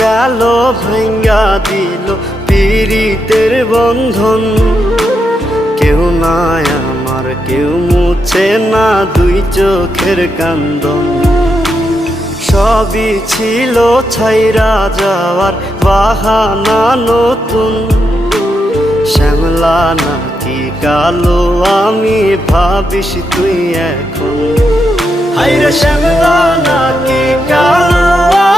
গেল ভাঙ্গা দিল পীড়িতের বন্ধন। কেউ নাই আমার, কেউ মুছে না দুই চোখের কান্দন। সবই ছিল ছাইরা যাওয়ার বাহানা নতুন। শ্যামলা নাকি কালো আমি ভাবিস তুই এখন। হায়রে শ্যামলা নাকি কালো